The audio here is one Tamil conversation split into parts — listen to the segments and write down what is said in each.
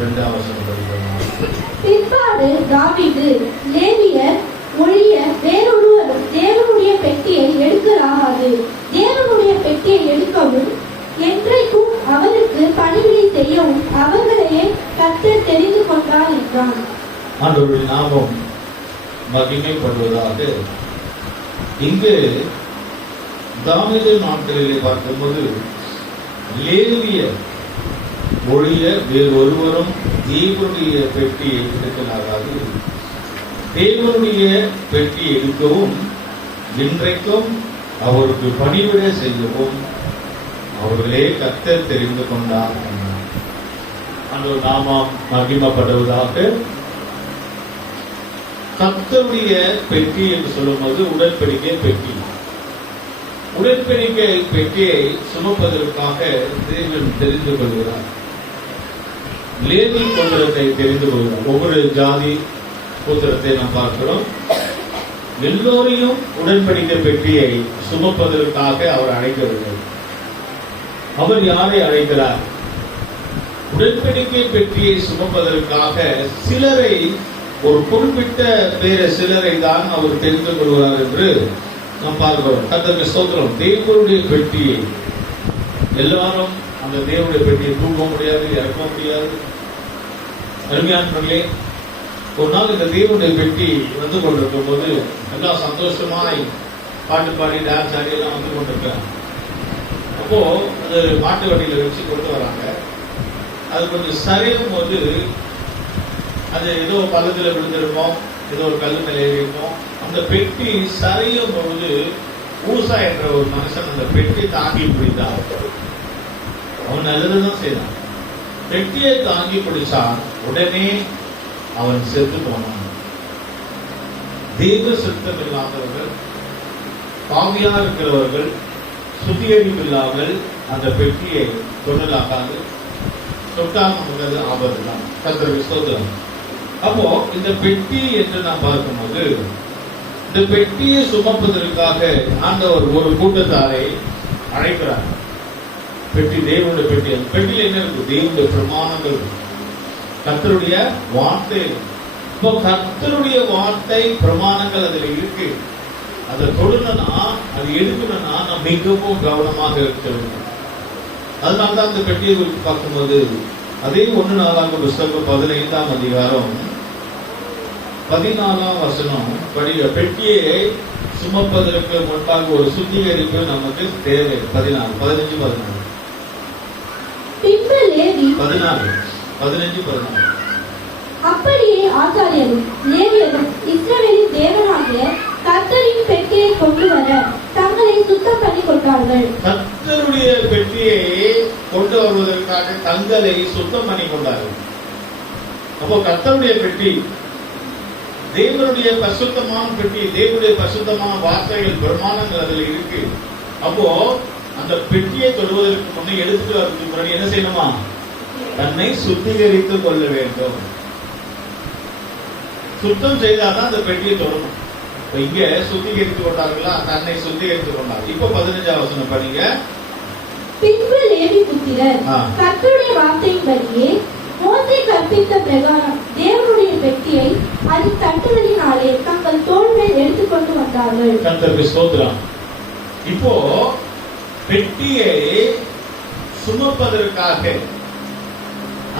2ஆம் வசனம் படிக்கிறோம். பிற்பாடு தாவீது லேவியர் ஒழிய வேறொருவரும் தேவனுடைய பெட்டியை எடுக்கலாகாது, தேவனுடைய பெட்டியை எடுக்கவும் என்றைக்கும் அவருக்கு பணிவிடை செய்யவும் அவர்களையே கர்த்தர் தெரிந்து கொண்டார் என்றான். ஆண்டவருடைய நாமம் மகிமைப்படுவதாக. இங்கு தாவீது நாட்களிலே பார்க்கும்போது லேவியர் ஒழிய வேறொருவரும் தேவனுடைய பெட்டியை எடுக்கலாகாது, தேவனுடைய பெட்டி எடுக்கவும் இன்றைக்கும் அவருக்கு பணிவிடை செய்யவும் அவர்களே கர்த்தர் தெரிந்து கொண்டார். அந்த நாமம் மகிமைப்படுவதாக. கர்த்தருடைய பெட்டி என்று சொல்லும்போது உடன்படிக்கை பெட்டி. உடன்படிக்கை பெட்டியை சுமப்பதற்காக தேவன் தெரிந்து கொள்கிறார். லேவி கோத்திரத்தை தெரிந்து கொள்கிறார். ஒவ்வொரு ஜாதி கோத்திரத்தை நாம் பார்க்கிறோம். எல்லோரையும் உடன்படிக்கை பெட்டியை சுமப்பதற்காக அவர் அழைக்கவில்லை. அவர் யாரை அழைக்கிறார்? உடன்படிக்கை பெட்டியை சுமப்பதற்காக சிலரை, ஒரு குறிப்பிட்ட வேற சிலரை தான் அவர் தெரிந்து கொள்கிறார் என்று நாம் பார்க்கிறோம். கர்த்தருக்கு ஸ்தோத்திரம். தேவனுடைய பெட்டியை எல்லாரும் அந்த தேவனுடைய பெட்டியை தூக்க முடியாது, இறக்க முடியாது. அருமையானவர்களே, ஒரு நாள் இந்த தேவனுடைய பெட்டி வந்து கொண்டிருக்கும் போது எல்லாம் சந்தோஷமாய் பாட்டு பாடி டான்ஸ் ஆடி எல்லாம் வந்து கொண்டிருக்கிறாங்க. அப்போ அது மாட்டு வண்டியில வச்சு கொண்டு வராங்க. அது கொஞ்சம் சரியும் போது அது ஏதோ பள்ளத்துல விழுந்திருக்கும், ஏதோ ஒரு கல்லு மேல ஏறி இருக்கும். அந்த பெட்டி சரியும் பொழுது ஊசா என்ற ஒரு மனுஷன் அந்த பெட்டி தாங்கி பிடித்தான். அவன் நல்லதுதான் செய்தான். பெட்டியை தாங்கி பிடிச்சான். உடனே அவன் செத்து போனான். தெய்வ சித்தம் இல்லாதவர்கள், பாவியா இருக்கிறவர்கள், சுத்திகரிப்பு இல்லாமல் அந்த பெட்டியை தொடலாக்காது, தொட்டால் நமக்கு அது ஆபத்து தான். கர்த்தருக்கு ஸ்தோத்திரம். அப்போ இந்த பெட்டி என்று நாம் பார்க்கும்போது இந்த பெட்டியை சுமப்பதற்காக ஆண்டவர் ஒரு கூட்டத்தாரை அழைக்கிறார். பெட்டி தேவனுடைய பெட்டி. அந்த பெட்டியில் என்ன இருக்கு? தேவனுடைய பிரமாணங்கள், கர்த்தருடைய வார்த்தை. இப்போ கர்த்தருடைய வார்த்தை பிரமாணங்கள் அதுல இருக்கு. அதை தொடணும்னா, அது எடுக்கணும்னா நாம் மிகவும் கவனமாக இருக்க வேண்டும். அதனால்தான் அந்த பெட்டியை குறித்து பார்க்கும்போது அதே 1 நாளாகமம் புஸ்தகம் 15ஆம் அதிகாரம் 14ஆம் வசனம் படிக்க. பெட்டியை சுமப்பதற்கு முன்பாக ஒரு சுத்திகரிப்பு நமக்கு தேவை. 14, 15, 14. பின்பு லேவி 14, 15, 14. அப்படியே ஆசாரியரும் லேவியரும் இஸ்ரவேலின் தேவனாகிய கர்த்தரின் பெட்டியை கொண்டு வர தங்களை சுத்தம் பண்ணி கொண்டார்கள். கர்த்தருடைய பெட்டியை கொண்டு வருவதற்காக தங்களை சுத்தம் பண்ணி கொண்டார்கள். அப்போ கர்த்தருடைய பெட்டி தேவனுடைய பரிசுத்தமான பெட்டி, தேவனுடைய பரிசுத்தமான வார்த்தைகள், பிரமாணங்கள் அதில் இருக்கு. அப்போ அந்த பெட்டியை தொடுவதற்கு முன்னே, எடுத்துட்டு வரதுக்கு முன்னாடி என்ன செய்யணுமா? தன்னை சுத்திகரித்துக் கொள்ள வேண்டும். சுத்தம் செய்தாதான் அந்த பெட்டியை தொடரும். இங்க சுத்திகரித்துக் கொண்டார்களா? தன்னை சுத்திகரித்துக் கொண்டார். இப்ப 15ஆம் வசனம் படிங்க. பின்பு லேவி புத்திரர் கர்த்தருடைய வார்த்தையின்படியே மோசே கற்பித்த பிரகாரம் தேவனுடைய பெட்டியை அதன் தட்டுகளினாலே தங்கள் தோள் மேல் எடுத்துக்கொண்டு வந்தார்கள். கர்த்தருக்கு ஸ்தோத்திரம். இப்போ பெட்டியை சுமப்பதற்காக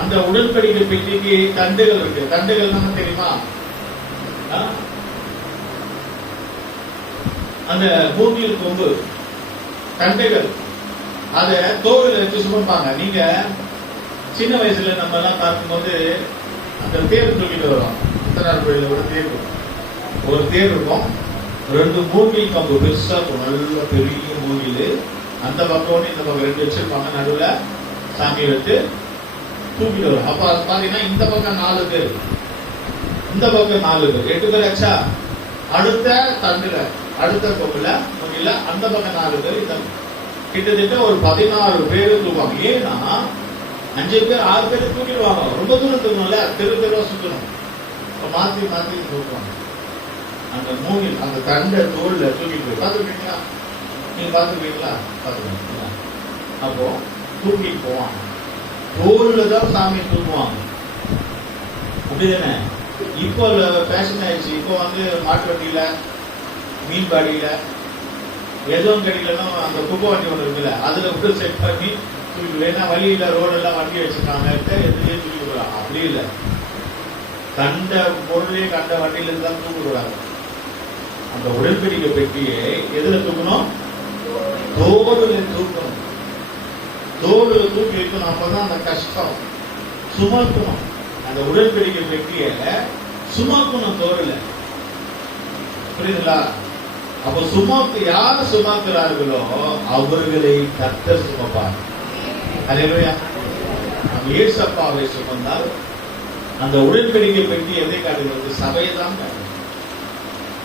அந்த உடன்படிக்கை பெட்டிக்கு தண்டுகள் இருக்கு. தண்டுகள் தான் தெரியுமா? அந்த பூமியில் கொம்பு தண்டுகள், அத தோளில் வச்சு சுமப்பாங்க. நீங்க சின்ன வயசுல நம்ம எல்லாம் பார்க்கும்போது அந்த தேர் தூக்கிட்டு வரும். முத்தனார் கோயில ஒரு தேர் இருக்கும். 2 மூங்கில் கம்பு பெருசா இருக்கும், நல்ல பெரிய மூங்கில். அந்த பக்கம் இந்த பக்கம் 2 வச்சிருப்பாங்க. நடுவுல சாமி வச்சு தூக்கிட்டு வரும். அப்ப அது பாத்தீங்கன்னா இந்த பக்கம் 4 பேர், இந்த பக்கம் 4 பேர், 8 பேர் ஆச்சா. அடுத்த தண்டுல, அடுத்த கொம்புல மூங்கில அந்த பக்கம் 4 பேர், இந்த கிட்டத்தட்ட ஒரு 16 பேரு தூக்குவாங்க. ஏன்னா 5 பேர் 6 பேர் தூக்கிடுவாங்க. ரொம்ப தூரம் தூக்கணும்ல, தெருவா சுத்தணும். மாத்தி மாத்தி தூக்குவாங்க. அந்த மூங்கில், அந்த தண்டை தோல்ல தூக்கிட்டு போய் பாத்துருக்கீங்களா? நீங்க பாத்துருக்கீங்களா? பாத்துருக்கீங்களா? அப்போ தூக்கிட்டு போவாங்க. தோல்ல தான் சாமி தூக்குவாங்க. அப்படிதானே? இப்போ ஃபேஷன் ஆயிடுச்சு. இப்போ வந்து மாட்டு வண்டியில, மீன் பாடியில, எதுவும் கிடைக்கலன்னா அந்த குப்பை வண்டி ஒன்று இருக்குல்ல, அதுல விட்டு செட் பண்ணி தூக்கிடுவேன். ஏன்னா வழியில ரோடெல்லாம் வண்டி வச்சிருக்காங்க, எதுலேயே தூக்கி விடுறாங்க. அப்படி இல்லை, கண்ட பொருளையே கண்ட வண்டியில இருந்து தான் தூக்கி விடுறாங்க. அந்த உடன்படிக்கை பெட்டியை எதுல தூக்கணும்? தோடுல தூக்கணும். தோடுல தூக்கி வைக்கணும். அப்பதான் அந்த கஷ்டம் சுமக்கணும். அந்த உடன்படிக்கை பெட்டிய சுமக்கணும் தோடுல. புரியுதுங்களா? அப்ப சுமக்கு யார் சுமக்கிறார்களோ அவர்களை கர்த்தர் சுமப்பார். அல்லேலூயா. நம்ம இயேசப்பாவை சுமந்தால் அந்த உடன்படிக்கை பெட்டி எதை காட்டுகிறது? சபையை தான் காட்டுகிறது.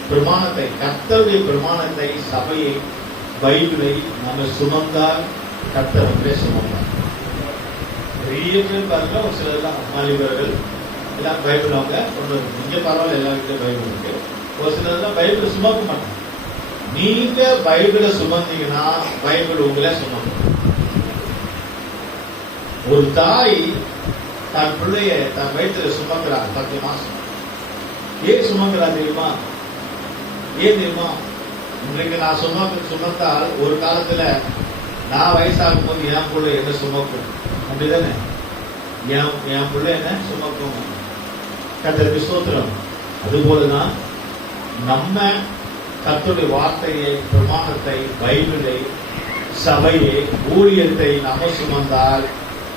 பிரமாணத்தை, கர்த்தருடைய பிரமாணத்தை, சபையை, பைபிளை நம்ம சுமந்தால் கர்த்தர் ஒன்றே சுமந்தார். நிறைய பேர் பாருங்க, ஒரு சிலர் வாலிபர்கள் எல்லாம் பைபிள் அவங்க கொண்டு இங்க பரவாயில்ல, எல்லா வீட்லயும் பைபிள் இருக்கு. ஒரு சிலர் தான் பைபிளை சுமக்க மாட்டாங்க. நீங்க பைபிளை சுமந்தீங்கன்னா பைபிள் உங்களே சுமக்கும். ஒரு தாய் தன் பிள்ளைய தன் வயிற்றுல சுமக்கிறார் 10 மாசம். ஏன் சுமக்கிறா தெரியுமா? ஏன் தெரியுமா? இன்றைக்கு நான் சுமந்தால் ஒரு காலத்துல நான் வயசாகும் போது என் பிள்ளை என்ன சுமக்கும். அப்படிதானே? என் பிள்ளை என்ன சுமக்கும். கர்த்தருக்கு ஸ்தோத்திரம். அதுபோலதான் நம்ம கர்த்தருடைய வார்த்தையை, பிரமாணத்தை, பைபிளை, சபையை, ஊழியத்தை நம்ம சுமந்தால்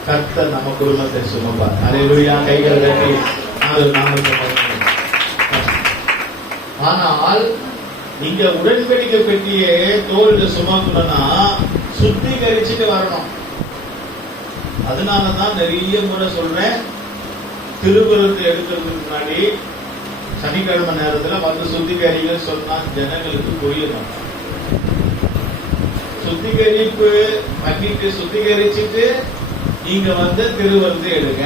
கர்த்தர் நம்ம குடும்பத்தை சுமப்பார். அல்லேலூயா. கைகள் கட்டி ஆனால் நீங்க உடன்படிக்கை பெட்டியே தோல்ல சுமக்கணும்னா சுத்திகரிச்சுட்டு வரணும். அதனாலதான் நிறைய முறை சொல்றேன், திருவிருந்து எடுக்கிறதுக்கு முன்னாடி சனிக்கிழமை நேரத்துல வந்து சுத்திகரிகள் சொன்னா ஜனங்களுக்கு புரியணும். சுத்திகரிப்பு பண்ணிட்டு சுத்திகரிச்சுட்டு நீங்க வந்து திருவிருந்து எடுங்க.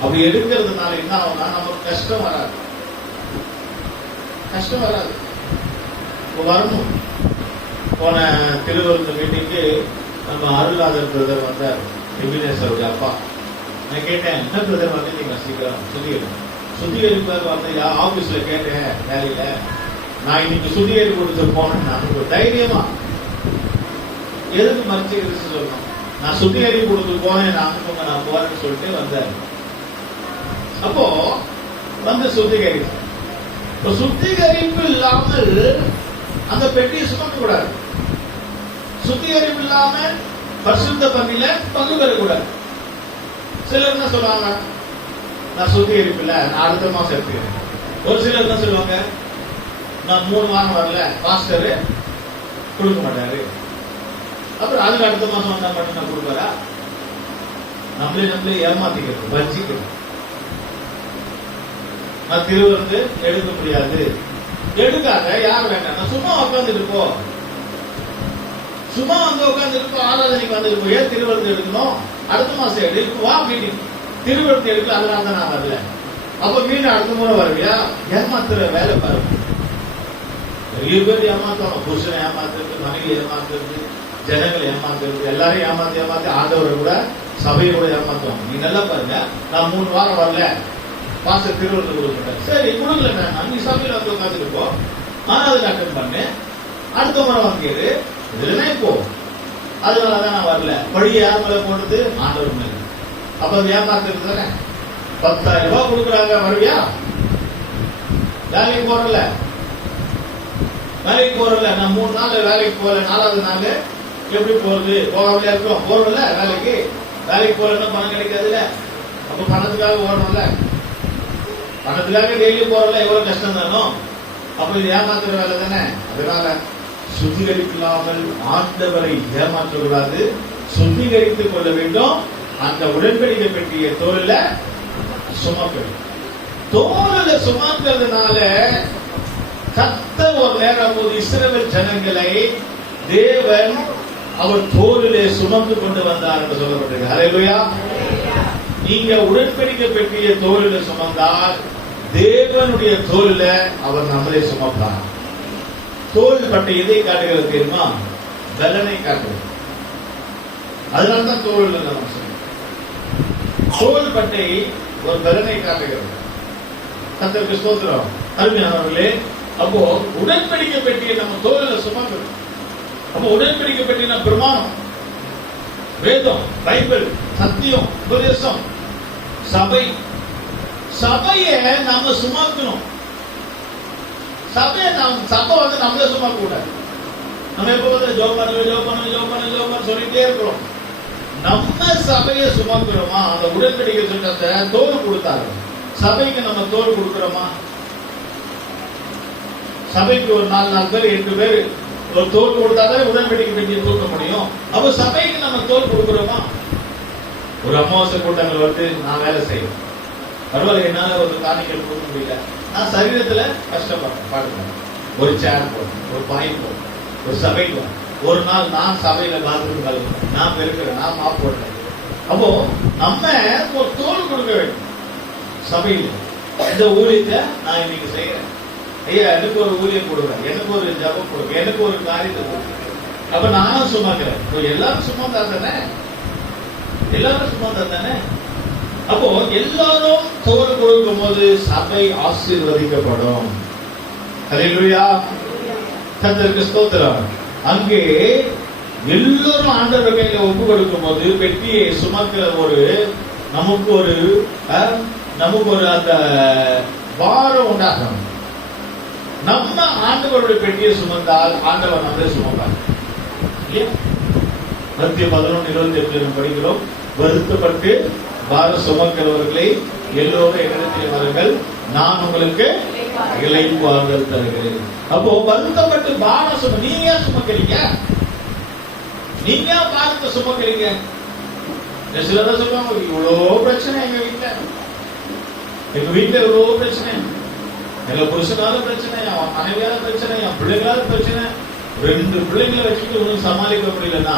அப்படி எடுக்கிறதுனால என்ன ஆகும்னா நமக்கு கஷ்டம் வராது. கஷ்டம் வராது, வரணும். போன திருவிருந்து மீட்டிங்கு நம்ம அருளாதர் பிரதர் வந்தார், எபினேசருடைய அப்பா. நான் கேட்டேன், என்ன பிரதர் வந்து நீங்க சீக்கிரம் சுத்திகரிப்பார் வந்து ஆபீஸ்ல கேட்டேன் வேலையில, நான் இன்னைக்கு சுத்திகரிப்பு கொடுத்து போனேன். நமக்கு தைரியமா எதுக்கு மறைச்சு சொல்லணும். நான் சுத்திகரிப்பு கொடுத்து போனேன், நான் போறேன்னு சொல்லிட்டு வந்தார். அப்போ வந்து சுத்திகரிப்பு. சுத்திகரிப்பு இல்லாமல் அந்த பெட்டியை சுமக்க கூடாது. சுத்திகரிப்பு இல்லாம பரிசுத்த பந்தியில பங்கு பெறக்கூடாது. சிலர் என்ன சொல்லுவாங்க, நான் சுத்திகரிப்பு இல்ல, நான் அடுத்த மாசம் எடுத்துக்கிறேன். ஒரு சிலர் என்ன சொல்லுவாங்க, நான் 3 வாரம் வரல, பாஸ்டர் கொடுக்க மாட்டாரு. அப்புறம் அதுக்கு அடுத்த மாசம் வந்தா மட்டும் நான் கொடுப்பாரா? நம்மளே ஏமாத்திக்கிறது, வஞ்சிக்கிறது. நான் திருவிருந்து எடுக்க முடியாது, எடுக்காத, யார் வேண்டாம், நான் சும்மா உட்காந்துட்டு போ, சும்மா வந்து உட்காந்துட்டு போ, ஆராதனைக்கு வந்துட்டு போ. ஏன் திருவிருந்து எடுக்கணும்? அடுத்த மாசம் எடு, வா மீட்டிங். திருவிருந்து எடுக்கல, அதனால தான் நான் வரல. அப்ப மீண்டும் அடுத்த முறை வருவியா? ஏமாத்துற வேலை பாருங்க. நிறைய பேர் ஏமாத்தணும். புருஷனை ஏமாத்துறது, மனைவி ஏமாத்துறது, ஜனங்களை ஏமாத்துறது, எல்லாரையும் ஏமாத்தி ஆண்டவரை கூட சபையை கூட ஏமாத்துவாங்க. நீ நல்லா பாருங்க, நான் 3 வாரம் வரல, மாஸ்டர் திருவிருந்து கொடுக்க. சரி கொடுக்கல, நீ சபையில வந்து உட்காந்துட்டு போ, ஆராதனை அட்டன் பண்ணு, அடுத்த முறை வாங்கிடு, இதுலன்னா இப்போ அதனாலதான் நான் வரல. பழி யார் மேல போடுறது? ஆண்டவர் மேல. அப்ப ஏமாத்துறது தானே. 10,000 ரூபாய் கொடுக்குறாங்க, வருவியா? வேலைக்கு போறல, நான் 3 நாள் வேலைக்கு போல, 4வது நாள் எப்படி போறது? போகாமலே இருக்கோம். போறோம்ல வேலைக்கு போறதுன்னா பணம் கிடைக்காதுல்ல. அப்ப பணத்துக்காக ஓடணும்ல, பணத்துக்காக டெய்லி போறல, எவ்வளவு கஷ்டம் தானோ. அப்ப இது ஏமாத்துற வேலை தானே. அதனால சுத்திகரிப்பில்லாமல் ஆண்டவரை ஏமாற்றக்கூடாது, சுத்திகரித்துக் கொள்ள வேண்டும். அந்த உடன்படிக்கை பெட்டிய தோல்ல சுமக்க வேண்டும். தோல்ல சுமக்கிறதுனால கர்த்தர் ஒரு நேரம் போது இஸ்ரவேல் ஜனங்களை தேவன் அவர் தோளிலே சுமந்து கொண்டு வந்தார் என்று சொல்லப்பட்டிருக்கு. ஹல்லேலூயா. நீங்க உடன்படிக்கை பெட்டிய தோளில சுமந்தால் தேவனுடைய தோளில அவர் நம்மளை சுமப்பார். தோல் பட்ட எதை காட்டுகிறது தெரியுமா? பலனை காட்டுகிறது. அதனால்தான் தோளில் நம்ம சொல்றோம். தோல் பட்டை ஒரு பலனை காட்டுகிறது. கர்த்தருக்கு ஸ்தோத்திரம். அருமையானவர்களே, அப்போ உடன்படிக்கை பெட்டியை நம்ம தோளில சுமக்கிறோம். அப்போ உடன்படிக்கை பெட்டினா பிரமாணம், வேதம், பைபிள், சத்தியம், உபதேசம், சபை. சபையை நாம சுமக்கணும். சபை நம்மளே சுமக்க கூடாது. நம்ம எப்ப ஜோம் பண்ண சொல்லிட்டே இருக்கிறோம். நம்ம சபையை சுமக்கிறோமா? அந்த உடன்படிக்கை சட்டத்தை தோல் கொடுத்தாரு. சபைக்கு நம்ம தோல் கொடுக்கிறோமா? சபைக்கு ஒரு 4 பேர் 8 பேர் ஒரு தோல் கொடுத்தாதான் உடன்படிக்கை பெட்டியை தூக்க முடியும். அப்ப சபைக்கு நம்ம தோல் கொடுக்கிறோமா? ஒரு அமாவாசை கூட்டங்கள் வந்து நான் வேலை செய்யணும், பரவாயில்ல, என்னால ஒரு காணிக்கல் கொடுக்க முடியல, நான் சரீரத்துல கஷ்டப்படுறேன், பாடுறேன், ஒரு சேர் போடும், ஒரு பாய் போடும், ஒரு சபைக்கு ஒரு நாள் நான் சபையில பாத்ரூம் கழுவுறேன், நான் பெருக்கிறேன், நான் மாப் போடுறேன். அப்போ நம்ம ஒரு தோல் கொடுக்க வேண்டும். சபையில இந்த ஊழியத்தை நான் இன்னைக்கு செய்யறேன், ஐயா எனக்கு ஒரு ஊழியம் கொடுக்குறேன், எனக்கு ஒரு ஜபம் கொடுக்க, எனக்கு ஒரு காரியத்தை கொடுக்குறேன். அப்ப நானும் சுமக்கிறேன். எல்லாரும் சுமந்தா தானே, எல்லாரும் சுமந்தா தானே. அப்போ எல்லாரும் தோல் கொடுக்கும் போது சபை ஆசீர்வதிக்கப்படும். ஹல்லேலூயா, கர்த்தருக்கு ஸ்தோத்திரம். அங்கே எல்லாரும் ஆண்டவர் கையில ஒப்பு கொடுக்கும் போது பெட்டியை சுமக்கிற நமக்கு ஒரு அந்த பாரம் உண்டாகும். நம்ம ஆண்டவருடைய பெட்டியை சுமந்தால் ஆண்டவர் நம்மளே சுமப்பார். மத்திய 11:28 படிக்கிறோம், வருத்தப்பட்டு பாரம் சுமக்கிறவர்களை எல்லோரும் என்னிடத்தில் வாருங்கள், நான் உங்களுக்கு இளைப்பாறுதல் தருகிறேன். அப்போ வருத்தப்பட்டு பாரம் நீங்க சுமக்கிறீங்க, நீங்க பாரத்தை சுமக்கிறீங்க. சிலதான் சொல்லுவாங்க, இவ்வளோ பிரச்சனை எங்க வீட்டுல இவ்வளோ பிரச்சனை, எங்க புருஷனால பிரச்சனை, அவன் மனைவியால பிரச்சனை, என் பிள்ளைகளால பிரச்சனை. 2 பிள்ளைங்களை வச்சுட்டு ஒன்னும் சமாளிக்க முடியலன்னா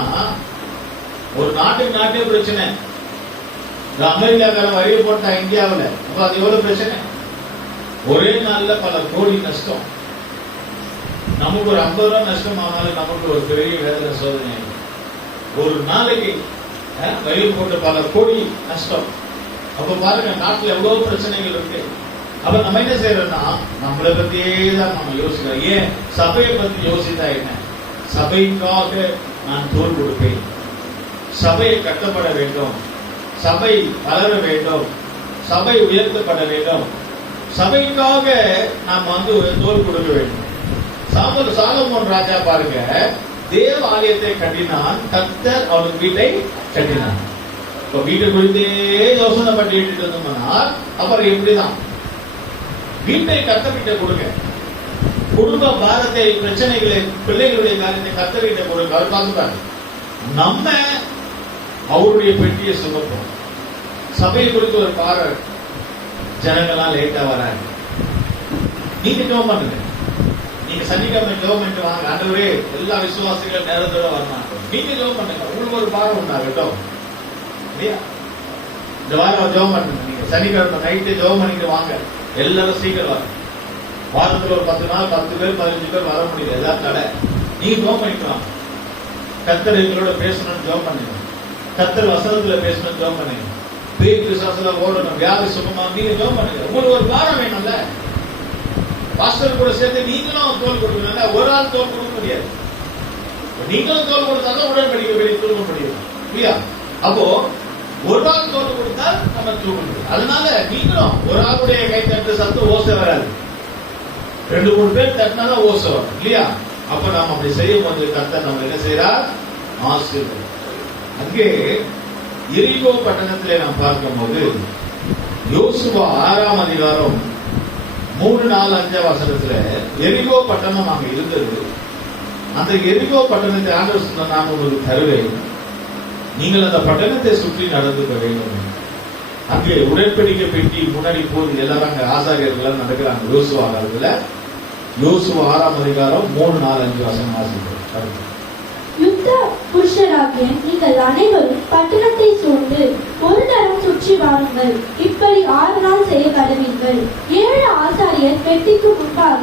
ஒரு நாட்டே பிரச்சனை. அமெரிக்காக்கார வரியை போட்டா இந்தியாவில், அப்ப அது எவ்வளவு பிரச்சனை. ஒரே நாள்ல பல கோடி நஷ்டம். நமக்கு ஒரு 50 ரூபாய் நஷ்டம் ஆனாலும் நமக்கு ஒரு பெரிய வேதனை சோதனை. ஒரு நாளைக்கு வரி போட்டு பல கோடி நஷ்டம். அப்ப பாருங்க, நாட்டுல எவ்வளவு பிரச்சனைகள் இருக்கு. அப்ப நம்ம என்ன செய்யறோம்னா நம்மளை பத்தியே தான் நம்ம யோசிக்கிறோம். ஏன் சபையை பத்தி யோசித்தா என்ன? சபைக்காக நான் தோல் கொடுப்பேன், சபை கட்டப்பட வேண்டும், சபை வளர வேண்டும், சபை உயர்த்தப்பட வேண்டும், சபைக்காக நாம் ஒரு தோல் கொடுக்க வேண்டும். சாலமோன் ராஜா பாருங்க, தேவ ஆலயத்தை கட்டினான், கர்த்தர் அவனுக்கு வீட்டை கட்டினான். இப்ப வீட்டை குறித்தே யோசனை பண்ணிட்டு இருந்தோம்னா அப்புறம் எப்படிதான்? வீட்டை கர்த்தர்கிட்ட கொடுங்க, குடும்ப பாரத்தை, பிரச்சனைகளை, பிள்ளைகளுடைய காரியத்தை கர்த்தர்கிட்ட கொடுங்க, அவர் பார்த்துப்பாரு. நம்ம அவருடைய பெட்டியை சுமப்போம். சபையை குறித்து ஒரு பாரு, ஜனங்கள்லாம் லேட்டா வராங்க. நீங்க ஜெபம் பண்ணுங்க, நீங்க சனிக்கிழமை ஜெபம் பண்ணிட்டு வாங்க, ஆண்டவரே எல்லா விசுவாசிகளும் நேரத்தோட வரணும். நீங்க ஜெபம் பண்ணுங்க, உங்களுக்கு ஒரு பாரம் உண்டாகட்டும் இல்லையா? இந்த வாரம் ஜெபம் பண்ணுங்க, நீங்க சனிக்கிழமை நைட்டு ஜெபம் பண்ணிட்டு வாங்க, எல்லாரும் சீக்கிரம் வாங்க. வாரத்துல ஒரு 10 நாள் 10 பேர் 15 பேர் வர முடியல, எல்லாரும் தடை. நீங்க ஜெபம் பண்ணிக்கலாம். கர்த்தர் எங்களோட பேசணும்னு ஜெபம் பண்ணுங்க, கர்த்தர் வசனத்துல பேசணும்னு ஜெபம் பண்ணுங்க, பேய் பிசாசுல ஓடணும், வியாதி சுகமா, நீங்க ஜெபம் பண்ணுங்க. உங்களுக்கு ஒரு பாரம் வேணும்ல, பாஸ்டர் கூட சேர்த்து நீங்களும் தோல் கொடுக்கணும். ஒரு ஆள் தோல் கொடுக்க முடியாது, நீங்களும் தோல் கொடுத்தாதான் உடன்படிக்கை வெளியே தூக்க முடியும் இல்லையா? அப்போ ஒரு ஆள் தோல் கொடுத்தால் நம்ம தூக்க முடியும். அதனால நீங்களும் ஒரு ஆளுடைய கை தட்டு சத்து ஓசை வராது, 2-3 பேர் தட்டினாதான் ஓசை வரும் இல்லையா? அப்ப நாம் அப்படி செய்யும் போது கர்த்தர் நம்ம என்ன செய்யறார்? ஆசீர்வாதம். அங்கே எரிகோ பட்டணத்திலே நாம் பார்க்கும் போது யோசுவா 6ஆம் அதிகாரம் 3, 4, 5 வசனத்துல எரிகோ பட்டணம் அங்க இருந்தது. அந்த எரிகோ பட்டணத்தை ஆண்டவர் சொன்ன, நான் உங்களுக்கு தருவேன், நீங்கள் அந்த பட்டணத்தை சுற்றி நடந்துக்க வேண்டும். அங்கே உடன்படிக்கை பெட்டி முன்னாடி போது எல்லாரும் அங்க ஆசாரியர்கள் நடக்கிறாங்க. யோசுவா காலத்துல யோசுவா 6ஆம் அதிகாரம் 3, 4, 5 வசனம் வாசிக்கிறோம். யுத்த புருஷராகிய நீங்கள் அனைவரும் பட்டணத்தை சூழ்ந்து ஒரு தரம் சுற்றி வாருங்கள். இப்படி 6 நாள் செய்ய கடவீர்கள். 7 ஆசாரியர் பெட்டிக்கு முன்பாக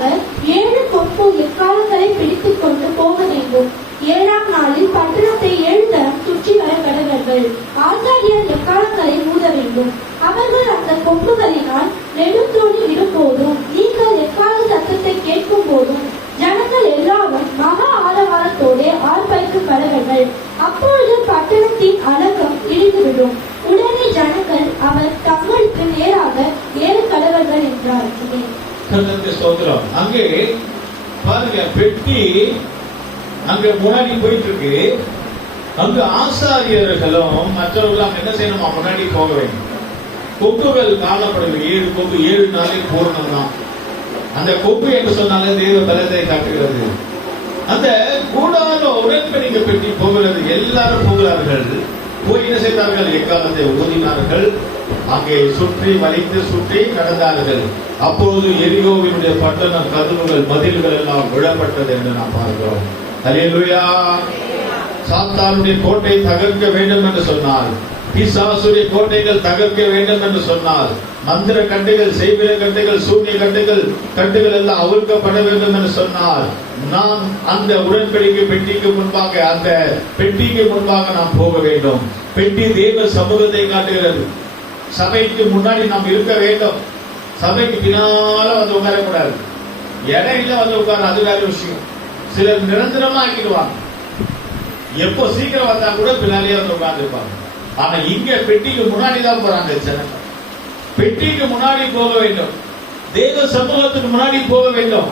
7 கொம்பு எக்காலங்களை பிடித்துக் கொண்டு போக வேண்டும். 7ஆம் நாளில் பட்டணத்தை 7 தரம் தரம் சுற்றி வர கடவர்கள். ஆசாரியர் எக்காலங்களை ஊத வேண்டும். அவர்கள் அந்த கொம்புகளினால் நெடுந்தோணி இடும்போதும் நீங்கள் எக்கால சத்தத்தை கேட்கும் போதும் ஜனங்கள் எல்லாரும் மகா ஆரவாரத்தோடு ஆர்ப்பரிக்க கடவர்கள். அப்பொழுது பட்டணத்தின் அலங்கம் இடிந்துவிடும். உடனே ஜனங்கள் அவர் தங்களுக்கு நேராக ஏழு கடவர்கள் என்றார். ஸ்தோத்திரம். அங்கே பாருங்க, பெட்டி அங்க முன்னாடி போயிட்டு இருக்கு. அங்கு ஆசாரியர்களும் மற்றவர்களும் என்ன செய்யணுமா? முன்னாடி போக வேண்டும். கொம்புகள் காணப்படுது. 7 கொம்பு 7 நாளில் பூரணம் தான். அந்த கொம்பு என்று சொன்னாலே தெய்வ பலத்தை காட்டுகிறது. அந்த கூடாத உடன்படிக்கை பெட்டி போகிறது. எல்லாரும் போகிறார்கள். போய் என்ன செய்தார்கள்? எக்காலத்தை ஊதினார்கள். அங்கே சுற்றி வளைத்து சுற்றி நடந்தார்கள். அப்பொழுது எரிகோவினுடைய பட்டணம் கதவுகள் மதில்கள் எல்லாம் விழப்பட்டது என்று நாம் பார்க்கிறோம். அல்லேலூயா. சாத்தானுடைய கோட்டை தகர்க்க வேண்டும் என்று சொன்னார். பிசாசுடைய கோட்டைகள் தகர்க்க வேண்டும் என்று சொன்னார். மந்திர கட்டுகள், செய்விர கட்டுகள், சூன்ய கட்டுகள் எல்லாம் அவிழ்க்கப்பட வேண்டும் என்று சொன்னார். நாம் அந்த உடன்படிக்கை பெட்டிக்கு முன்பாக, அந்த பெட்டிக்கு முன்பாக நாம் போக வேண்டும். பெட்டி தேவ சமூகத்தை காட்டுகிறது. சபைக்கு முன்னாடி நாம் இருக்க வேண்டும். சபைக்கு பின்னால வந்து உட்காரக்கூடாது. இடையில வந்து உட்கார, அது வேற விஷயம். சிலர் நிரந்தரமா ஆக்கிடுவாங்க. எப்போ சீக்கிரம் வந்தா கூட பின்னாலேயே வந்து உட்கார்ந்துருப்பாங்க. ஆனா இங்க பெட்டிக்கு முன்னாடி தான் போறாங்க ஜனங்கள். பெட்டிக்கு முன்னாடி போக வேண்டும். தேவ சமூகத்துக்கு முன்னாடி போக வேண்டும்.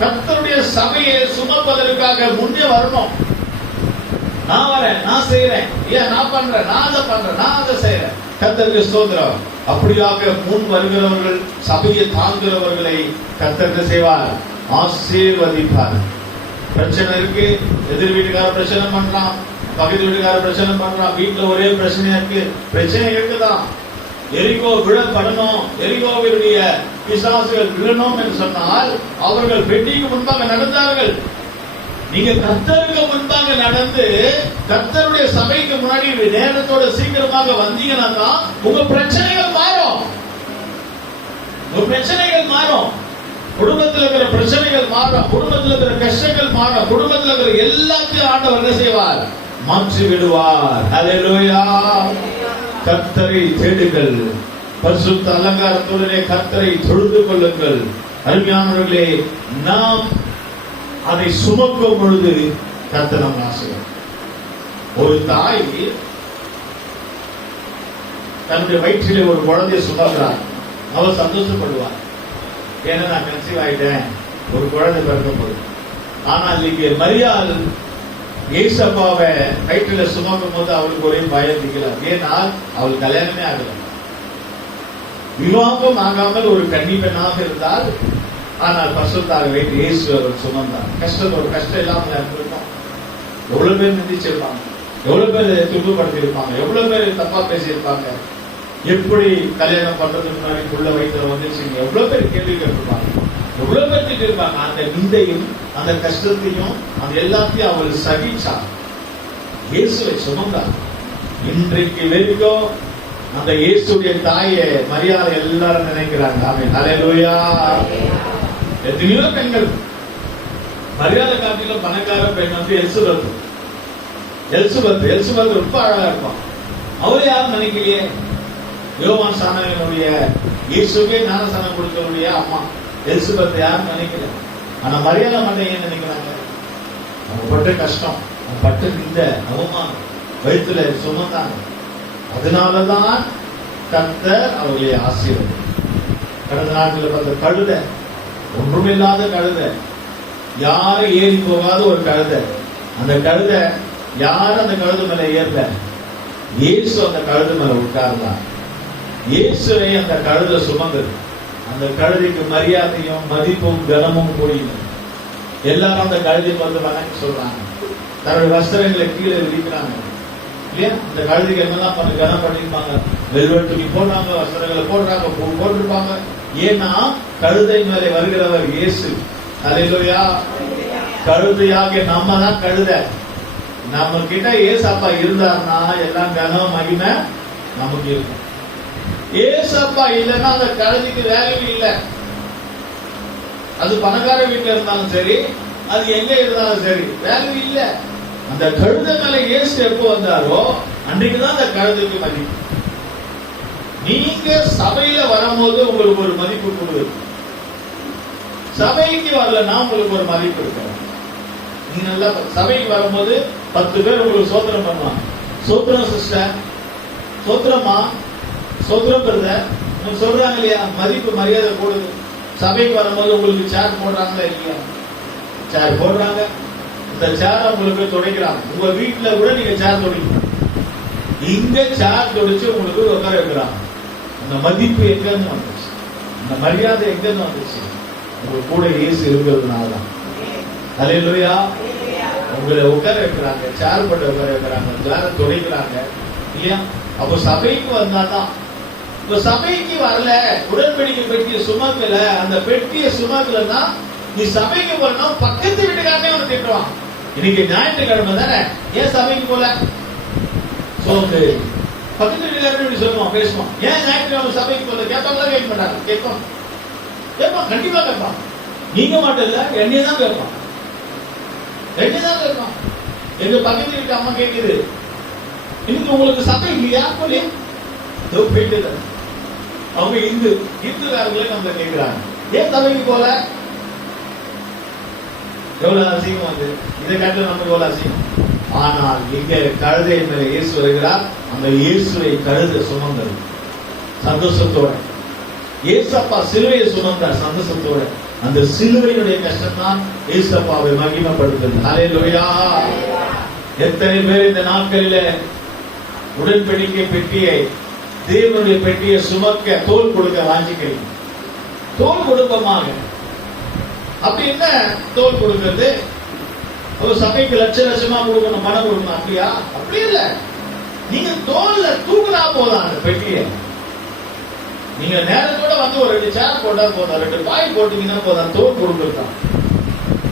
கர்த்தருடைய சபையை சுமப்பதற்காக முன்னே வரணும். நான் வரேன், நான் செய்யறேன், ஏன் நான் பண்றேன், நான் அதை பண்றேன், நான் அதை செய்யறேன். கர்த்தருக்கு ஸ்தோத்திரம். அப்படியாக முன் வருகிறவர்கள், சபையை தாங்குகிறவர்களை கர்த்தர் செய்வார், ஆசீர்வதிப்பார். பிரச்சனை இருக்கு, எதிர் வீட்டுக்கார பிரச்சனை பண்றான், பக்கத்து வீட்டுக்கார பிரச்சனை பண்றான், வீட்டுல ஒரே பிரச்சனையா இருக்கு. பிரச்சனை இருக்குதான். எரிகோ விழப்படணும், எரிகோவினுடைய பிசாசுகள் விழணும் என்று சொன்னால் அவர்கள் பெட்டிக்கு முன்பாக நடந்தார்கள். நீங்க கர்த்தருக்கு முன்பாக நடந்து கர்த்தருடைய சபைக்கு முன்னாடி நேரத்தோட சீக்கிரமாக வந்தீங்கன்னா தான் உங்க பிரச்சனைகள் மாறும். உங்க பிரச்சனைகள் மாறும். குடும்பத்தில் இருக்கிற பிரச்சனைகள் மாறும். குடும்பத்தில் இருக்கிற கஷ்டங்கள் மாறும். குடும்பத்தில் இருக்கிற எல்லாத்தையும் ஆண்டவர் என்ன செய்வார்? மாற்றி விடுவார். அல்லேலூயா. கர்த்தரை தேடுங்கள். பரிசுத்த அலங்காரத்துடனே கர்த்தரை தொழுது கொள்ளுங்கள். அருமையானவர்களே, நாம் அதை சுமக்கும் பொழுது கர்த்தர் நம் ஆசீர்வதிப்பார். ஒரு தாய் தன்னுடைய வயிற்றிலே ஒரு குழந்தையை சுமக்கிறார். அவர் சந்தோஷப்படுவார். ஏன்னா நான் கன்சீவ் ஆயிட்டேன், ஒரு குழந்தை பிறக்க போகுது. ஆனால் இங்கே மரியாள் ஏசப்பாவை வயிற்றில சுமக்கும் போது அவளுக்கு ஒரே பயம் நிற்கலாம். ஏன்னா அவள் கல்யாணமே ஆகல. விவாகம் ஆகாமல் ஒரு கன்னி பெண்ணாக இருந்தால், ஆனால் பரிசுத்தாக வைத்து இயேசு அவர் சுமந்தார். ஒரு கஷ்டம் இல்லாமல் இருந்திருக்கும். எவ்வளவு பேர் நிந்திச்சிருப்பாங்க, எவ்வளவு பேர் துன்பப்படுத்திருப்பாங்க, எவ்வளவு பேர் தப்பா பேசியிருப்பாங்க. எப்படி கல்யாணம் பண்றதுக்கு முன்னாடி புள்ள வயிற்றுல வந்துருச்சுங்க, எவ்வளவு பேர் கேள்வி கேட்டிருப்பாங்க, எவ்வளவு பேர் திட்டிருப்பாங்க. அந்த நிந்தையும் அந்த கஷ்டத்தையும் அந்த எல்லாத்தையும் அவள் சகிச்சா, இயேசுவை சுமந்தார். இன்றைக்கு வரைக்கும் அந்த இயேசுடைய தாயை மரியாதை எல்லாரும் நினைக்கிறாங்க. ஆமென். ஹல்லேலூயா. எத்தனையோ பெண்கள், மரியாதை காட்டிலும் பணக்கார பெண் வந்து எலிசபெத் ரொம்ப அழகா இருக்கும். அவரு யாரும் நினைக்கலையே. யோவான் சாணகனுடைய இயேசுவே ஞானஸ்நானம் கொடுத்தவருடைய அம்மா எலிசபெத் யாரும் நினைக்கல. ஆனா மரியாதை மட்டும் ஏன் நினைக்கிறாங்க? அவங்க பட்ட கஷ்டம், அவங்க பட்ட இந்த அவமானம் வயிற்றுல சுமந்தாங்க. அதனாலதான் கர்த்தர் அவர்களை ஆசீர்வதித்தார். கடந்த நாட்களில் பார்த்த கழுதை, ஒன்றுமில்லாத கழுதை, யாரும் ஏறி போகாத ஒரு கழுதை. அந்த கழுதை யாரும் அந்த கழுது மேல ஏறல. இயேசு அந்த கழுது மேல உட்கார்ந்தார். இயேசுவை அந்த கழுதை சுமந்தது. அந்த கழுதைக்கு மரியாதையும் மதிப்பும் கனமும் கூடியது. எல்லாரும் அந்த கழுதைக்கு வந்து வணங்கி சொல்றாங்க. தன்னுடைய வஸ்திரங்களை கீழே விரிக்கிறாங்க. இல்லையா? அந்த கழுதைக்கு என்னெல்லாம் பண்ண கனம் பண்ணிருப்பாங்க. வெல்வெட் துணி போடுறாங்க, வஸ்திரங்களை போடுறாங்க, பூ போட்டிருப்பாங்க. ஏன்னா கழுதை மேலே வருகிறவர் இயேசு. அல்லேலூயா. கழுதையாக நம்ம தான் கழுதை. நம்ம கிட்ட ஏசப்பா இருந்தார்னா எல்லாம் கனம் மகிமை நமக்கு இருக்கும். ஏசப்பா இல்லைன்னா அந்த கழுதைக்கு வேலையும் இல்லை. அது பணக்கார வீட்டுல இருந்தாலும் சரி, அது எங்க இருந்தாலும் சரி, வேல்யூ இல்ல. அந்த கழுதை மேல இயேசு எப்போ வந்தாரோ அன்றைக்குதான் அந்த கழுதைக்கு மதிப்பு. நீங்க சபையில வரும்போது உங்களுக்கு ஒரு மதிப்பு கொடுக்குது. சபைக்கு வரலன்னா உங்களுக்கு ஒரு மதிப்பு இருக்கும். நீங்க நல்லா சபைக்கு வரும்போது 10 பேர் உங்களுக்கு சோத்திரம் பண்ணுவாங்க. சோத்திரம் சிஸ்டர், சோத்திரமா, சோத்திரம் பிரதர் சொல்றாங்க இல்லையா, மதிப்பு மரியாதை கூடுது. சபைக்கு வரும்போது உங்களுக்கு சேர் போடுறாங்களா இல்லையா? சேர் போடுறாங்க. இந்த சேரை உங்களுக்கு துடைக்கிறாங்க. உங்க வீட்டுல கூட நீங்க சேர் துடைக்கணும். இங்க சேர் துடைச்சு உங்களுக்கு உட்கார வைக்கிறாங்க. அந்த மதிப்பு எங்க இருந்து வந்துச்சு? அந்த மரியாதை எங்க இருந்து வந்துச்சு? உங்க கூட இயேசு இருக்கிறதுனாலதான். அல்லேலூயா. உங்களை உட்கார வைக்கிறாங்க, சேர் போட்டு உட்கார வைக்கிறாங்க, சேரை துடைக்கிறாங்க இல்லையா? அப்போ சபைக்கு வந்தாதான். இப்ப சபைக்கு வரல, உடன்படிக்கை பெட்டியை சுமக்கல, அந்த பெட்டியை சுமக்கலன்னா நீ சபைக்கு போறனா பக்கத்து வீட்டுக்காரனே வந்து திட்டுவான். இன்னைக்கு ஞாயிற்றுக்கிழமை தானே, ஏன் சபைக்கு போல? சோந்து பக்கத்து வீட்டுக்காரன் இப்படி சொல்லுவான், பேசுவான். ஏன் ஞாயிற்றுக்கிழமை சபைக்கு போல? கேட்பாங்களா? கேட்க மாட்டாங்க. கேட்பான், கேட்பான், கண்டிப்பா கேட்பான். நீங்க மட்டும் இல்ல, என்னையதான் கேட்பான், என்னையதான் கேட்பான். எங்க பக்கத்து வீட்டு அம்மா கேட்குது, இன்னைக்கு உங்களுக்கு சபை இல்லையா? சொல்லி போயிட்டு அவங்க இந்துக்காரங்களே நம்ம கேட்கிறாங்க, ஏன் சபைக்கு போல? எவ்வளவு அசிங்கம் வந்து இதை காட்டில நமக்கு எவ்வளவு அசிங்கம். ஆனால் இங்க கழுதை மேல இயேசு வருகிறார். அந்த இயேசுவை கழுதை சுமந்தது சந்தோஷத்தோட. இயேசப்பா சிலுவையை சுமந்தார் சந்தோஷத்தோட. அந்த சிலுவையினுடைய கஷ்டம் தான் இயேசப்பாவை மகிமைப்படுத்துது. ஹல்லேலூயா. எத்தனை பேர் இந்த நாட்களில உடன்படிக்கை பெட்டியை, தேவனுடைய பெட்டியை சுமக்க தோல் கொடுக்க வாஞ்சிக்கிறீங்க. தோல் கொடுப்பமாக. அப்படி என்ன தோல் கொடுக்கிறது? ஒரு சபைக்கு லட்சமா கொடுக்கணும், பணம் கொடுக்கணும், அப்படியா? அப்படி இல்ல. நீங்க தோல்ல தூக்குனா போதும் அந்த பெட்டியை. நீங்க நேரத்தோட வந்து ஒரு 2 சேர் போட்டா போதும், 2 பாய் போட்டீங்கன்னா போதும். தோல் கொடுக்கறதான்.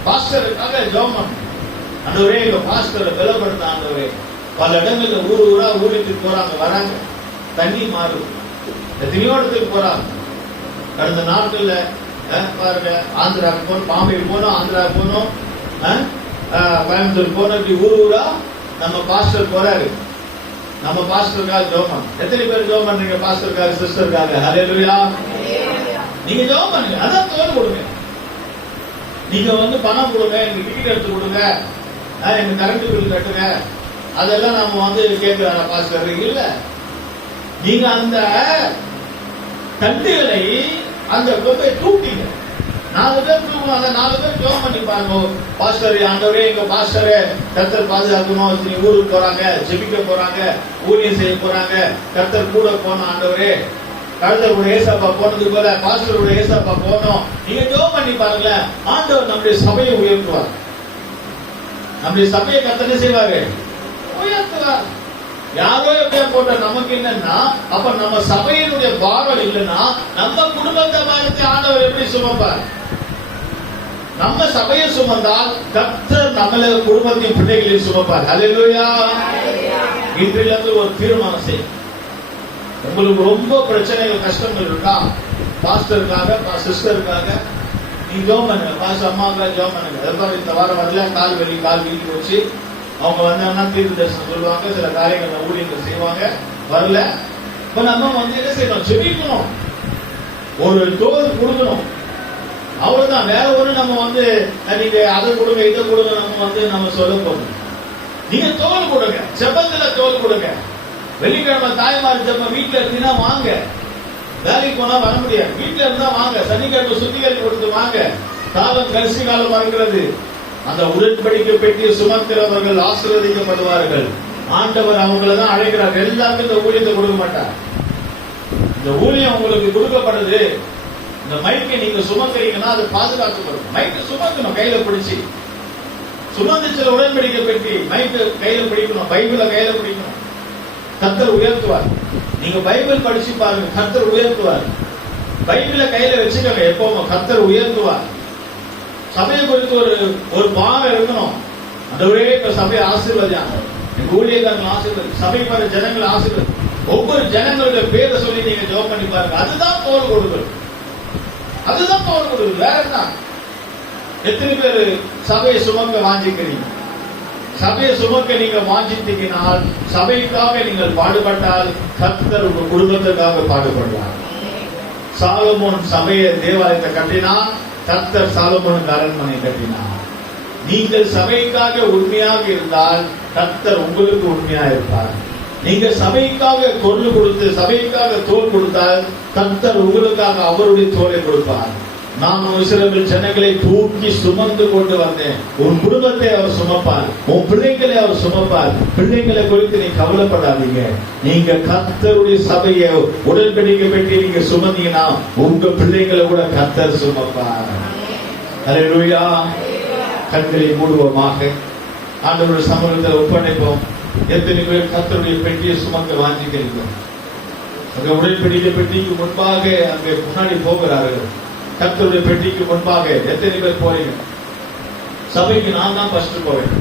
பாஸ்டருக்காக ஜெபம் பண்ணணும். ஆண்டவரே, எங்க பாஸ்டரை பலப்படுத்த ஆண்டவரே. பல இடங்கள்ல ஊரா ஊருக்கு போறாங்க, வராங்க, தண்ணி மாறும், எத்தனையோ இடத்துக்கு போறாங்க. கடந்த நாட்கள்ல பாருங்க, ஆந்திராவுக்கு போனோம், பாம்பே போனோம், ஆந்திராவுக்கு போனோம், கோயம்புத்தூர் போனோம். இப்படி ஊரா நம்ம பாஸ்டர் போறாரு. நம்ம பாஸ்டருக்காக ஜெபம். எத்தனை பேர் ஜெபம் பண்றீங்க பாஸ்டருக்காக, சிஸ்டருக்காக? ஹல்லேலூயா. நீங்க ஜெபம் பண்ணுங்க. அதான் தோல் கொடுங்க. நீங்க வந்து பணம் கொடுங்க, எனக்கு டிக்கெட் எடுத்து கொடுங்க, எனக்கு கரண்ட் பில் கட்டுங்க, அதெல்லாம் நம்ம வந்து கேட்கிறாங்க பாஸ்டர். இல்ல, நீங்க அந்த தண்டுகளை அந்த கொப்பை தூக்கிங்க. 4 பேர் தூக்கணும். அந்த 4 பேர் ஜெபம் பண்ணி பாருங்க. பாஸ்டர், ஆண்டவரே, எங்க பாஸ்டரை கர்த்தர் பாதுகாக்கணும். ஊருக்கு போறாங்க, ஜெபிக்க போறாங்க, ஊழியம் செய்ய போறாங்க, கர்த்தர் கூட போனோம். ஆண்டவரே, கர்த்தர் கூட ஏசப்பா போனது போல பாஸ்டர் கூட ஏசப்பா போனோம். நீங்க ஜெபம் பண்ணி பாருங்க. ஆண்டவர் நம்முடைய சபையை உயர்த்துவார். நம்முடைய சபையை கர்த்தர் செய்வாரு, உயர்த்துவார். யாரோ எப்படியா போட்ட நமக்கு என்னன்னா, அப்ப நம்ம சபையினுடைய பாரம் இல்லைன்னா நம்ம குடும்பத்தை பாரத்தை ஆண்டவர் எப்படி சுமப்பார்? நம்ம சபையை சுமந்தால் கர்த்தர் நம்மள குடும்பத்தின் பிள்ளைகளையும் சுமப்பார். ஹல்லேலூயா. இன்றிலிருந்து ஒரு தீர்மானம் செய்யும். உங்களுக்கு ரொம்ப பிரச்சனைகள், கஷ்டங்கள் இருக்கா? பாஸ்டருக்காக, சிஸ்டருக்காக நீங்க ஜெபம் பண்ணுங்க. பாஸ்டர் அம்மாவுக்காக ஜெபம் பண்ணுங்க. அதான் இந்த வாரம் வரல, கால் வீட்டுக்கு வச்சு அவங்க வந்தாங்கன்னா தீர்வு தரிசனம் சொல்லுவாங்க, சில காரியங்கள் ஊழியர்கள் செய்வாங்க. வரல, இப்ப நம்ம வந்து என்ன செய்யணும்? ஜெபிக்கணும், ஒரு தோல் கொடுக்கணும். அவ்வளவுதான். வேற ஒண்ணு நம்ம வந்து நீங்க அதை கொடுங்க இதை கொடுங்க நம்ம சொல்ல போறோம். நீங்க தோல் கொடுங்க, ஜெபத்துல தோல் கொடுங்க. வெள்ளிக்கிழமை தாய்மார் ஜெபம் வீட்டுல இருந்தீங்கன்னா வாங்க. வேலைக்கு போனா வர முடியாது, வீட்டுல இருந்தா வாங்க. சனிக்கிழமை சுத்திகரிப்பு கொடுத்து வாங்க. காலம் கடைசி காலம் வருகிறது. அந்த உடன்படிக்கை பெட்டியை சுமக்கிறவர்கள் ஆசீர்வதிக்கப்படுவார்கள். ஆண்டவர் அவங்களை தான் அழைக்கிறார். எல்லாருக்கும் இந்த ஊழியத்தை கொடுக்க மாட்டார். இந்த ஊழியம் உங்களுக்கு கொடுக்கப்படுது. இந்த மைக்கை நீங்க சுமக்கிறீங்கன்னா அது பாதுகாக்கப்படும். மைக்கை சுமக்கணும், கையில பிடிச்சி சுமந்துச்சுல உடன்படிக்கை பெட்டி மைக்கை கையில பிடிக்கணும், பைபிள கையில பிடிக்கணும். கர்த்தர் உயர்த்துவார். நீங்க பைபிள் படிச்சு பாருங்க, கர்த்தர் உயர்த்துவார். பைபிள கையில வச்சுக்கோங்க, எப்பவும் கர்த்தர் உயர்த்துவார். சபையை குறித்து ஒரு பாரம் இருக்கணும். அதுவே இப்ப சபையை ஆசீர்வதியாங்க, எங்க ஊழியக்காரர்கள் ஆசீர்வதி, சபை வர ஜனங்களை ஆசீர்வதி. ஒவ்வொரு ஜனங்களுடைய பேரை சொல்லி நீங்க ஜெபம் பண்ணி பாருங்க. அதுதான் தோல் கொடுக்குது, அதுதான் தோல் கொடுக்குது. வேற என்ன? எத்தனை பேர் சபையை சுமக்க வாஞ்சிக்கிறீங்க? சபையை சுமக்க நீங்க வாஞ்சித்தீங்கனால், சபைக்காக நீங்கள் பாடுபட்டால் கர்த்தர் உங்க குடும்பத்துக்காக பாடுபடுவார். சாலமோன் சபையை தேவாலயத்தை கட்டினார், கர்த்தர் சாலமோனுக்கு அரண்மனை கட்டினார். நீங்கள் சபைக்காக உண்மையாக இருந்தால் கர்த்தர் உங்களுக்கு உண்மையா இருப்பார். நீங்க சபைக்காக பொருள் கொடுத்து சபைக்காக தோல் கொடுத்தால் கர்த்தர் உங்களுக்காக அவருடைய தோலை கொடுப்பார். நான் இஸ்ரவேல் ஜனங்களை தூக்கி சுமந்து கொண்டு வந்தேன். உன் குடும்பத்தை அவர் சுமப்பார், உன் பிள்ளைகளை அவர் சுமப்பார். பிள்ளைகளை குறித்து நீ கவலைப்படாதீங்க. நீங்க கர்த்தருடைய சபையை உடன்படிக்கை பெட்டி நீங்க சுமந்தீங்கன்னா உங்க பிள்ளைகளை கூட கர்த்தர் சுமப்பார். அல்லேலூயா. கண்களை மூடுவோமாக, ஆண்டவருடைய சமூகத்தில் ஒப்படைப்போம். எத்தனை பேர் கர்த்தருடைய பெட்டியை சுமக்க வாஞ்சிக்கிறீங்க? அங்க உடன்படிக்கை பெட்டிக்கு முன்பாக அங்கே முன்னாடி போகிறார்கள். கர்த்தருடைய பெட்டிக்கு முன்பாக எத்தனை பேர் போறீங்க? சபைக்கு நான் தான் ஃபர்ஸ்ட் போவேன்,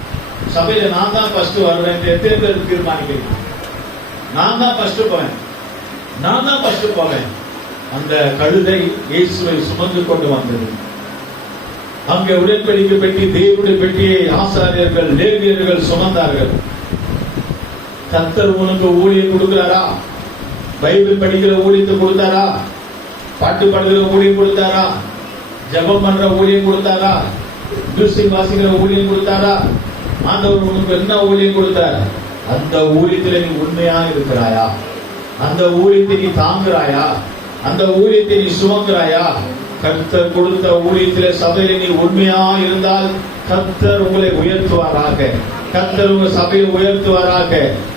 சபையில நான் தான் ஃபர்ஸ்ட் வருவேன் எத்தனை பேர் தீர்மானிக்கிறீங்க? நான் தான் ஃபர்ஸ்ட் போவேன், நான் தான் ஃபர்ஸ்ட் போவேன். அந்த கழுதை இயேசுவை சுமந்து கொண்டு வந்தது. அங்கே உடன்படிக்கை பெட்டி, தேவனுடைய பெட்டியை ஆசாரியர்கள் லேவியர்கள் சுமந்தார்கள். கர்த்தர் உனக்கு ஊழியம் கொடுக்கிறாரா? பைபிள் படிக்கிற ஊழியத்தை கொடுத்தாரா? பாட்டு பாடுகிற ஊழியம் கொடுத்தாரா? ஜபம் பண்ற ஊழியம் கொடுத்தாரா? மியூசிக் வாசிக்கிற ஊழியம் கொடுத்தாரா? ஆண்டவர் உனக்கு என்ன ஊழியம் கொடுத்தார்? அந்த ஊழியத்தில் நீ உண்மையா இருக்கிறாயா? அந்த ஊழியத்தை நீ தாங்குறாயா? அந்த ஊழியத்தை நீ சுமக்கிறாயா? கர்த்தர் கொடுத்த ஊழியத்திலே சபையில நீ உண்மையா இருந்தால் கர்த்தர் உங்களை உயர்த்துவாராக. கர்த்தர் உங்க சபையை உயர்த்துவாராக.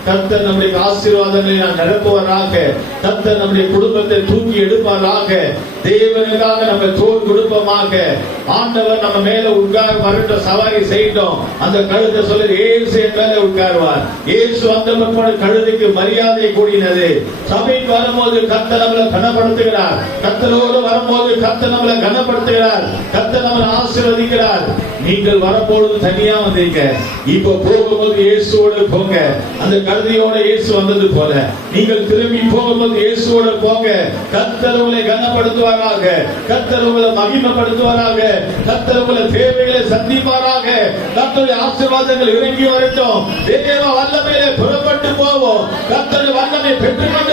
கர்த்தர் நம்முடைய ஆசீர்வாதங்களை நிரப்புவாராக. கர்த்தர் நம்முடைய குடும்பத்தை தூக்கி எடுப்பாராக. தேவனுக்காக நம்ம தோல் கொடுப்போமாக. ஆண்டவர் நம்ம மேல உட்கார் வரட்ட சவாரி செய்யட்டும். அந்த கழுதை சொல்ல இயேசு என் மேல உட்காருவார். இயேசு அந்த கழுதைக்கு மரியாதை கூடினது. சபைக்கு வரும்போது கர்த்தர் நம்மளை கனப்படுத்துகிறார். கர்த்தரோடு வரும்போது கர்த்தர் நம்மளை கனப்படுத்துகிறார். கர்த்தர் நம்மளை ஆசீர்வதிக்கிறார். நீங்கள் வரும்போது தனியா வந்தீங்க, இப்ப போகும்போது இயேசுவோடு போங்க. அந்த கழுதையோட இயேசு வந்தது போல நீங்கள் திரும்பி போகும்போது இயேசுவோட போங்க. கர்த்தர் உங்களை கனப்படுத்துவாராக. கர்த்தர் உங்களை மகிமைப்படுத்துவாராக. கர்த்தர் உங்களை தேவைகளை சந்திப்பாராக. கர்த்தருடைய ஆசீர்வாதங்கள் இறங்கி வரட்டும். தேவ வல்லமையிலே புறப்பட்டு போவோம். கர்த்தருடைய வல்லமை பெற்றுக்கொண்டு